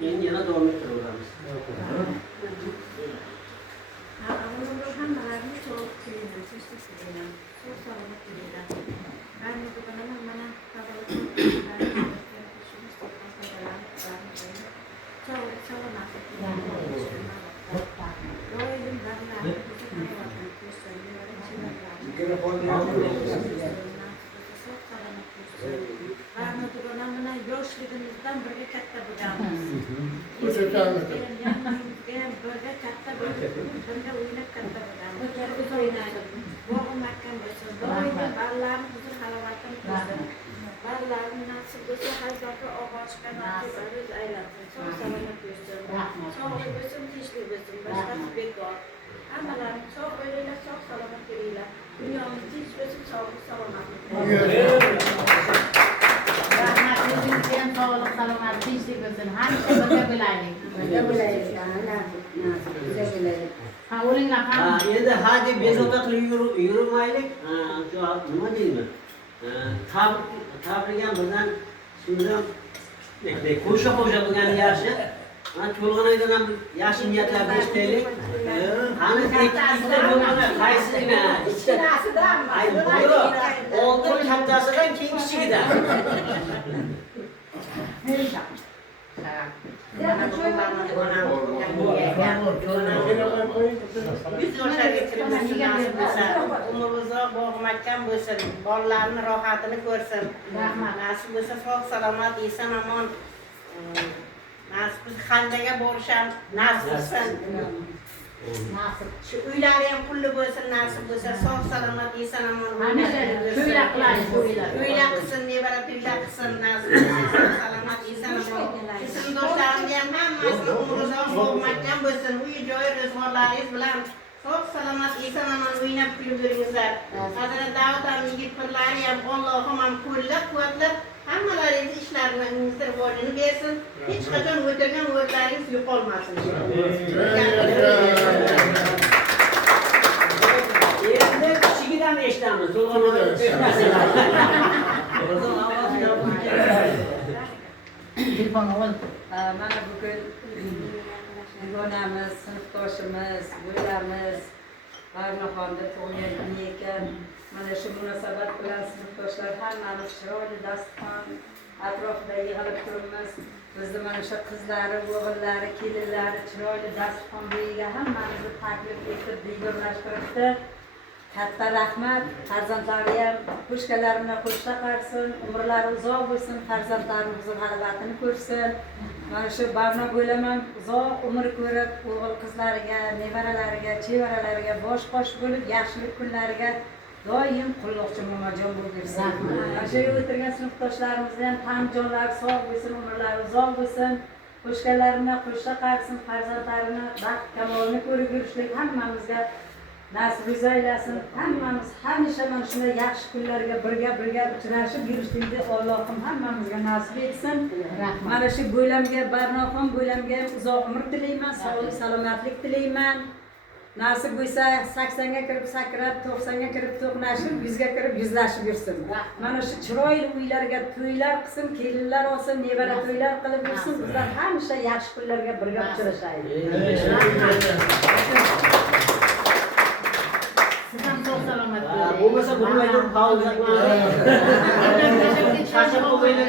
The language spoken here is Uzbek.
Endi yana davom ettiraveramiz. Hammalarni çok kıyıdan, çeşitli kıyıdan, çok sağlıklı kıyıdan. Ben de bana bana yoshligimizdan birga katta bo'lganmiz. Birga katta bo'lib, birga o'ynab katta bo'lganmiz. Biz o'ynaydik. Bog'im makkan bo'lsin. Doim balalarni huzur halovatini ko'rsin. Balalarni nasib bo'lsa, hayotga og'ochga nasib o'z aylansin. Sog' salomat bo'lsin. Sog'lik bo'lsin, tinchlik bo'lsin. Boshqasi bekor. Hammalarni sog' bo'linglar, sog' salomat bo'linglar. Dunyomiz tinch bo'lsin, sog'lik salomatlik. Sağlık, salomat, tinchlik bo'lsin. Hamisha birga bo'laylik. Birga bo'laylik. Birga bo'laylik. Ha, o'linglar ham. Endi hadeb bezovta qilib yurmaylik. Nima deyman? Tabrikam bilan shundan qo'sha bo'lgani yaxshi. Mana to'lg'anaydan ham yaxshi niyatlar eshitaylik. Qani ikkita bo'lgani qaysigina? Ikkinasidan. Oldin kattasidan keyin kichigidan. Biz yoshlarga kirimiz nasib bo'lsa, umr uzoq boqmakkan bo'lsin, bolalarni rohatini ko'rsin. Nasib bo'lsa sog' salomat, eson omon nasib bo'lsa xaldaga borisham nasib bo'lsin. Shu uylari ham pulli bo'lsin, nasib bo'lsa sog' salomat, eson omon. To'ylar qilamiz, to'ylar. To'ylar qilsin, nevara to'ylar qilsin, nasib bo'lsa sog' salomat, eson omon. Sinfdoshlarimga ham hammasini umr uzoq boqmakkan bo'lsin, uy joyi ro'zg'orlaringiz bilan sog' salomat, eson omon o'ynab kulib yuringizlar. Hazrat Davud ham yigit pirlari ham Allohim ham qo'llab-quvvatlab hammalaringiz ishlaringizni rivojini bersin. Hech qachon o'tirgan o'rtlaringiz yo'qolmasin. Endi kichigidan eshitamiz. Mana bugun dugonamiz, sinfdoshimiz, bo'ylarimiz Barnoxonda tug'ilgan kun ekan. Mana shu munosabat bilan sinfdoshlar hammamiz chiroyli dasturxon atrofida yig'ilib turibmiz. Bizni mana shu qizlari, o'g'illari, kelinlari chiroyli dasturxon bo'yiga hammamizni taklif etib diyorlashtiribdi. Katta rahmat, farzandlari ham qo'shganlar bilan qo'shta qarsin, umrlari uzoq bo'lsin, farzandlarimiz huzur halovatini ko'rsin. Mana shu Barno bo'laman uzoq umr ko'rib, o'g'il qizlariga, nevaralariga, chevaralariga bosh bo'lib, yaxshilik kunlariga doim qulluqchi momajon bo'lib yursin. Mana shu yerda o'tirgan sinfdoshlarimizga ham tan jonlari sog' bo'lsin, umrlari uzoq bo'lsin. Qo'shganlarini qo'shta qarsin, farzandlarini baxt kamolini ko'rib yurishlik hammamizga nasib aylasin. Hammamiz hamisha mana shunday yaxshi kunlarga birga uchrashib yurishlikni Allohim hammamizga nasib etsin. Mana shu bo'lamga, Barnoxon bo'lamga uzoq umr tilayman, sog'lik, salomatlik tilayman. Nasib bo'lsa 80 ga kirib sakrab, 90 ga kirib to'qnashib, 100 ga kirib yuzlashib yursin. Mana shu chiroyli uylarga to'ylar qilsin, kelinlar olsin, nevara to'ylar qilib yursin. Bizlar hamisha yaxshi kunlarga birga uchrashaylik. Bo'lmasa bugun pauza qilamiz. Charchab qo'yinglar.